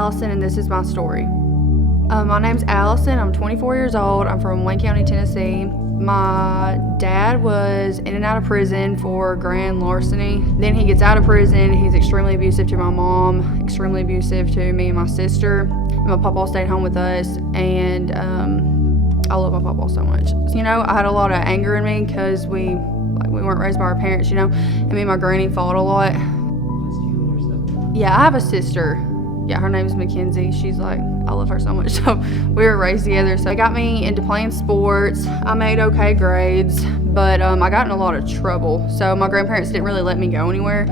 Allison, and this is my story. My name's Allison. I'm 24 years old. I'm from Wayne County, Tennessee. My dad was in and out of prison for grand larceny. Then he gets out of prison. He's extremely abusive to my mom, extremely abusive to me and my sister. And my papa stayed home with us, and I love my papa so much. You know, I had a lot of anger in me because we weren't raised by our parents, you know, and me and my granny fought a lot. Yeah, I have a sister. Yeah, her name's Mackenzie. She's like, I love her so much. So we were raised together. So it got me into playing sports. I made okay grades, but I got in a lot of trouble. So my grandparents didn't really let me go anywhere.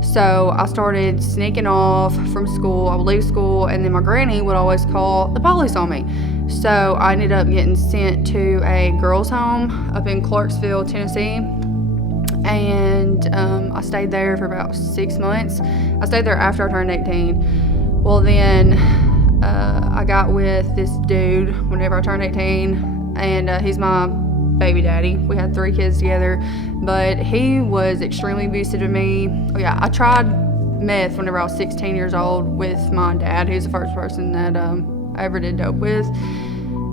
So I started sneaking off from school. I would leave school, and then my granny would always call the police on me. So I ended up getting sent to a girls' home up in Clarksville, Tennessee. And I stayed there for about 6 months. I stayed there after I turned 18. Well, then I got with this dude whenever I turned 18, and he's my baby daddy. We had 3 kids together, but he was extremely abusive to me. Oh yeah, I tried meth whenever I was 16 years old with my dad. He was the first person that I ever did dope with,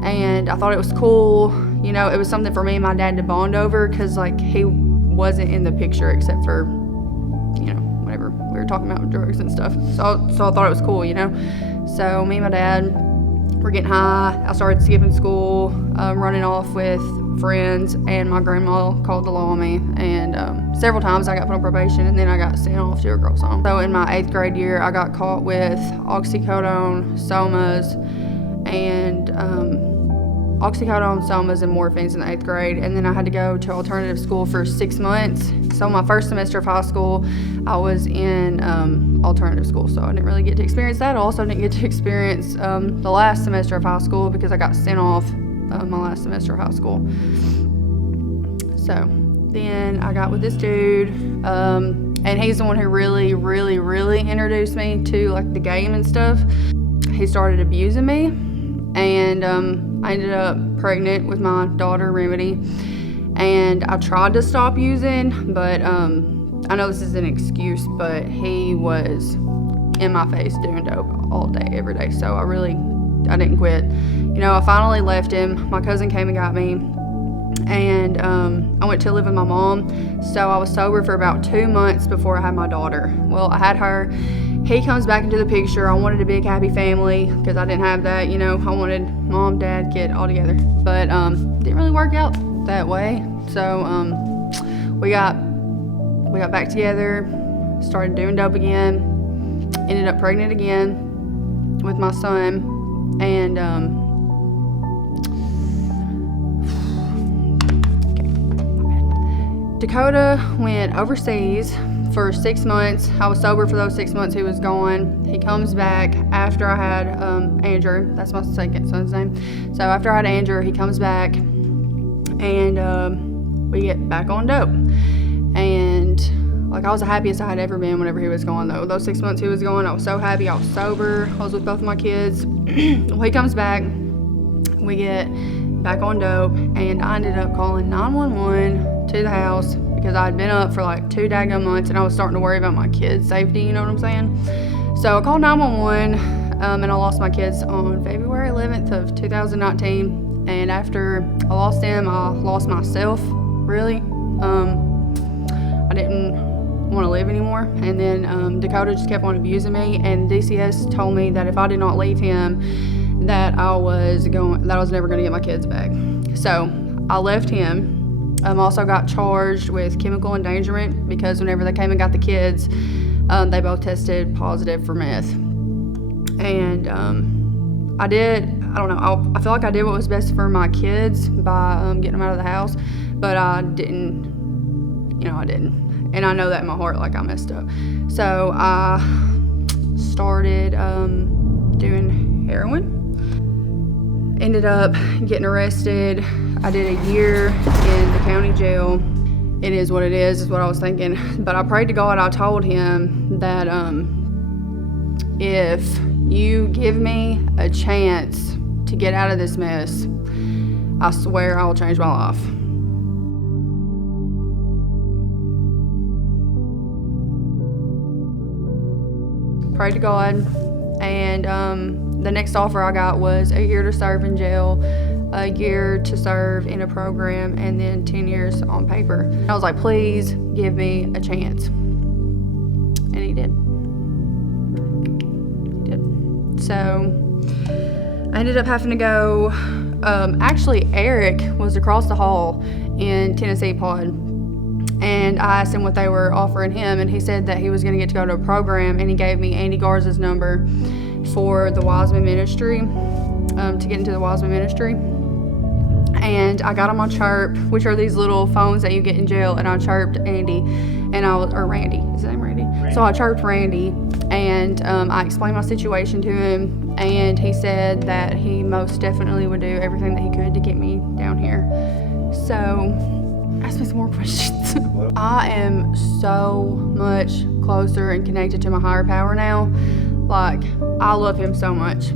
and I thought it was cool. You know, it was something for me and my dad to bond over, because like he wasn't in the picture except for, you know, whenever we were talking about drugs and stuff. So I thought it was cool, you know. So me and my dad were getting high. I started skipping school, running off with friends, and my grandma called the law on me. And several times I got put on probation, and then I got sent off to a girls' home. So in my 8th grade year, I got caught with oxycodone, somas, and oxycodone, somas, and morphines in the 8th grade. And then I had to go to alternative school for 6 months. So my first semester of high school, I was in alternative school. So I didn't really get to experience that. I also didn't get to experience the last semester of high school because I got sent off my last semester of high school. So then I got with this dude, and he's the one who really, really, really introduced me to like the game and stuff. He started abusing me, and I ended up pregnant with my daughter, Remedy, and I tried to stop using, but I know this is an excuse, but he was in my face doing dope all day, every day, so I didn't quit. You know, I finally left him. My cousin came and got me, and I went to live with my mom, so I was sober for about 2 months before I had my daughter. Well, I had her. He comes back into the picture. I wanted a big happy family because I didn't have that, you know. I wanted mom, dad, kid all together, but didn't really work out that way. So we got back together, started doing dope again, ended up pregnant again with my son, and Dakota went overseas for 6 months. I was sober for those 6 months. He was gone. He comes back after I had Andrew. That's my second son's name. So after I had Andrew, he comes back, and we get back on dope. And like, I was the happiest I had ever been whenever he was gone, though. Those 6 months he was gone, I was so happy. I was sober. I was with both of my kids. Well, he comes back. We get back on dope, and I ended up calling 911 to the house because I had been up for like 2 daggone months, and I was starting to worry about my kids' safety, you know what I'm saying? So I called 911, and I lost my kids on February 11th of 2019. And after I lost them, I lost myself, really. I didn't want to live anymore. And then Dakota just kept on abusing me, and DCS told me that if I did not leave him, that I was never going to get my kids back. So I left him. Also got charged with chemical endangerment because whenever they came and got the kids, they both tested positive for meth. And I don't know, I feel like I did what was best for my kids by getting them out of the house, but I didn't. And I know that in my heart, like, I messed up. So I started doing heroin. Ended up getting arrested. I did a year in the county jail. It is what it is what I was thinking. But I prayed to God. I told him that if you give me a chance to get out of this mess, I swear I will change my life. Prayed to God, And the next offer I got was a year to serve in jail, a year to serve in a program, and then 10 years on paper. I was like, please give me a chance. And he did. So I ended up having to go. Actually, Eric was across the hall in Tennessee Pod, and I asked him what they were offering him, and he said that he was going to get to go to a program, and he gave me Andy Garza's number for the Wiseman Ministry, to get into the Wiseman Ministry. And I got him on Chirp, which are these little phones that you get in jail, and I chirped Andy, or Randy, is his name Randy? So I chirped Randy, and I explained my situation to him, and he said that he most definitely would do everything that he could to get me down here. So, ask me some more questions. I am so much closer and connected to my higher power now. Like, I love him so much,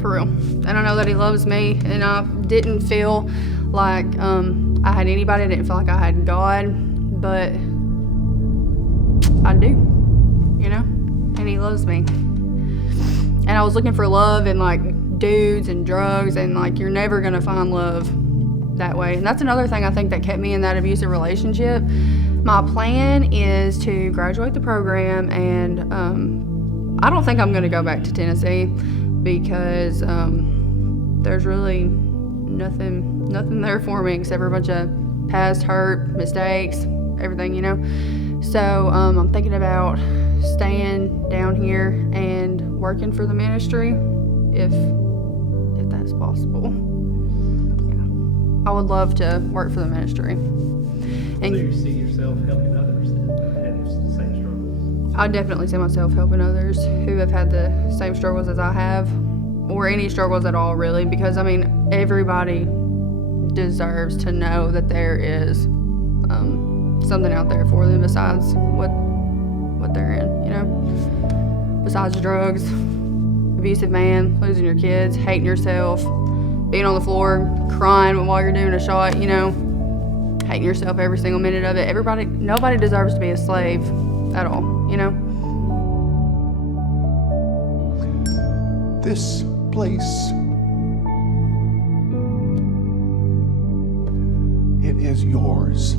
for real. And I know that he loves me, and I didn't feel like I had anybody. I didn't feel like I had God, but I do, you know? And he loves me. And I was looking for love in like dudes and drugs, and like you're never gonna find love that way. And that's another thing I think that kept me in that abusive relationship. My plan is to graduate the program, and I don't think I'm gonna go back to Tennessee because there's really nothing there for me except for a bunch of past hurt, mistakes, everything, you know. So I'm thinking about staying down here and working for the ministry if that's possible. Yeah. I would love to work for the ministry. And so you see yourself helping others that have the same struggles? I definitely see myself helping others who have had the same struggles as I have, or any struggles at all, really, because I mean, everybody deserves to know that there is something out there for them besides what they're in, you know? Besides drugs, abusive man, losing your kids, hating yourself, being on the floor, crying while you're doing a shot, you know, hating yourself every single minute of it. Nobody deserves to be a slave at all, you know? This place, it is yours.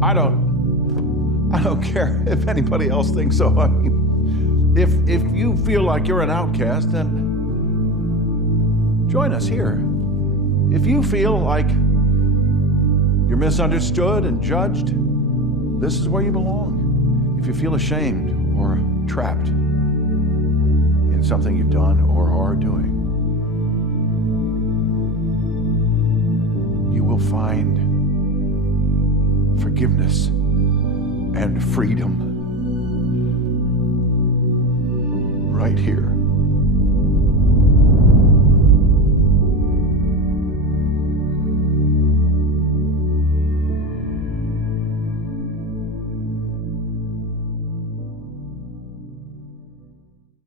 I don't care if anybody else thinks so. I mean, if you feel like you're an outcast, then join us here. If you feel like you're misunderstood and judged, this is where you belong. If you feel ashamed or trapped in something you've done or are doing, you will find forgiveness and freedom right here